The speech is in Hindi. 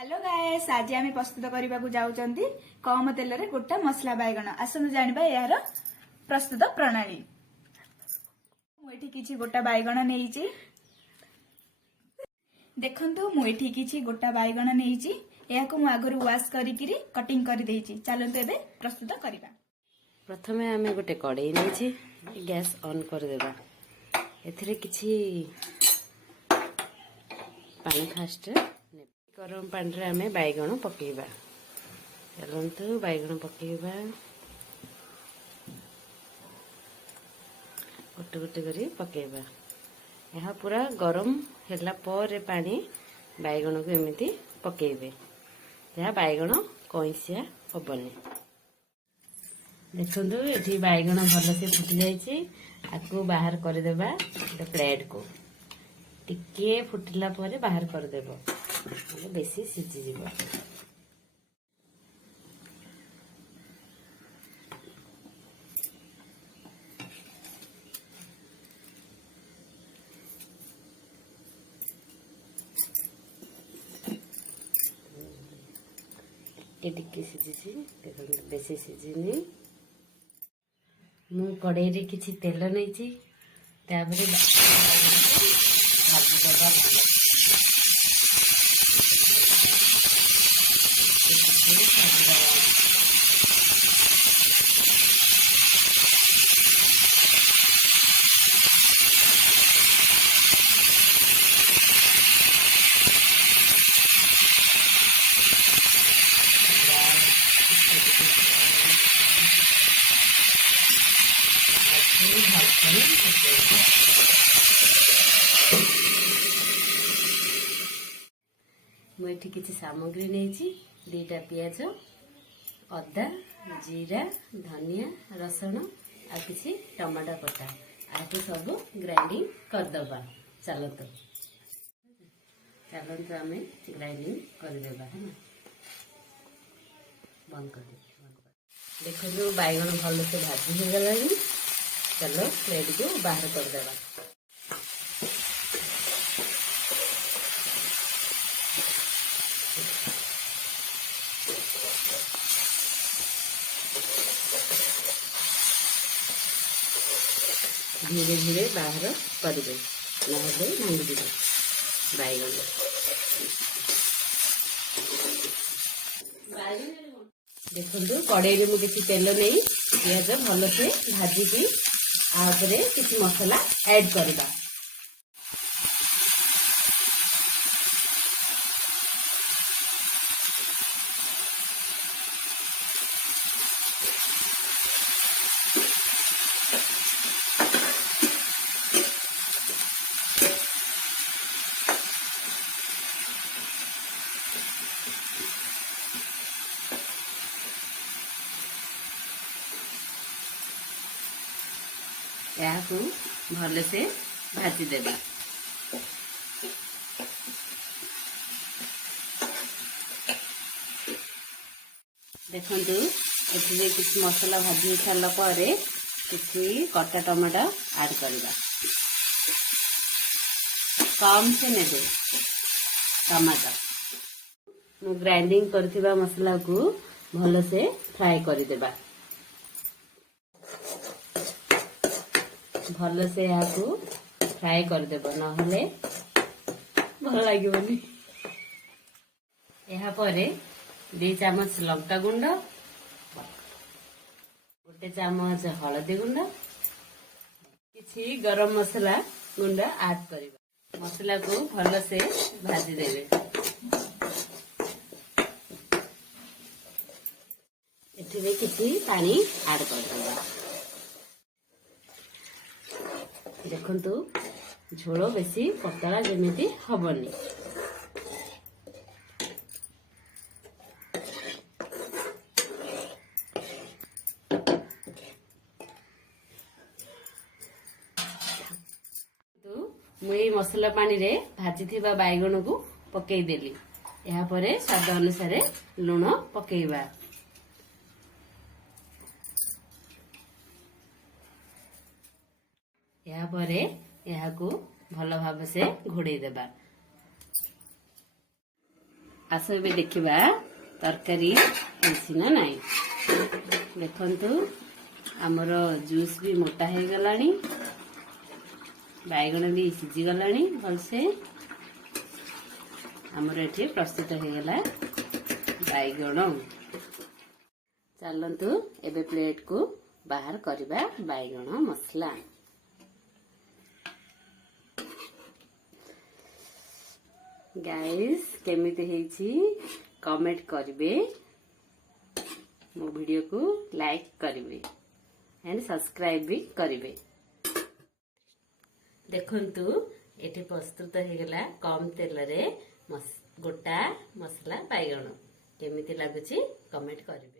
हेलो गाइस, आज आम प्रस्तुत करने जाऊँगी कम तेल रे गोटा मसला बैगण। आसतु जानिबा यार प्रस्तुत प्रणाली। मुझे किछि गोटा बैगण नहीं देखंतु मुझे किछि गोटा बैगण नहीं आगुरी वाश करी कटिंग कर देछि। चलंतु एबे प्रस्तुत करबा। प्रथमे आमे गोटे कड़ाई नहीं गैस ऑन कर देबा। एथिरे किछि पानी फास्ट गरम पानी रे आमे बैगण पकेबा। चलंतु बैगण पकेबा, गोटे गोटे करी पकेबा। यह पूरा गरम होला पर पानी बैगण को एमिति पकेबे, जहाँ बैगण कईसिया हबनी। देखंतु एठी बैगण भल से फुटी जाइछि। आकु बाहर कर देबा प्लेट को। टिके फुटिला परे बाहर कर देबो, बेसी सिझी जीवो। टिके सिझी देखंतु, बेसी सिझिनी। मु कड़ाई रे किछि तेल नैछि, ताबरे भाजी देबा। मुझे किसी सामग्री नहीं, 2टा पियाज, अदा, जीरा, धनिया, रसुण आ किसी टमाटर कटा आपको सब ग्राइंडिंग करदबा। चलत चलत आम ग्राइंडिंग करदेबा है ना। बंद कर देखो जो बैगन भल से भाजी हो गला। चलो प्लेट को बाहर करदेबा। धीरे धीरे बाहर करेंगे, नहले भांगी बैगन। देखो कड़ाई में मुझे तेल नहीं पियाज भल से भाजिकी आगे किसी मसला ऐड करवा। भल से भाजी देबा। देखंतु एथिरे किसी मसला भाजी सारा पर किसी कटा टमाटो ऐड करबा। कम से नेबे टमाटो। मु ग्राइंडिंग करथिबा मसला को भल से फ्राई कर देबा। भल से यहाँ फ्राई करदेब, नहले भल लगे। यहाँ पर 2 चामच लंका गुंड, 1 चामच हलदी गुंड, किछि गरम मसला गुंड ऐड करबा। मसला को भल से भाजी देबे। एथिरे किछि पानी ऐड करदेबा। देखंतु झोल बेसी पतला जेमिति हबनी। मुई मसला पानी रे भाजी थिबा बैगण को पकई देली। यहाँ पर स्वाद अनुसार लुण पकेइबा। यहाँ पर यहाँ को भल भाव से घोड़े देबा। आस ए देखा तरकारी होइछि ना नाई देखंतु आमर जूस भी मोटा हो गलानी बैगण भी सिझी गलानी भलसे आमर एठी प्रस्तुत हो गला बैगण चलतु एबे प्लेट को बाहर करबा बैगण मसला गाइस केमिति हेछि कमेंट करिवे मो वीडियो को लाइक करिवे एंड सब्सक्राइब भी करिवे देखंतु एठी प्रस्तुत हो गला कम तेल रे गोटा मसला बैगण केमिति लागुची कमेंट करिवे।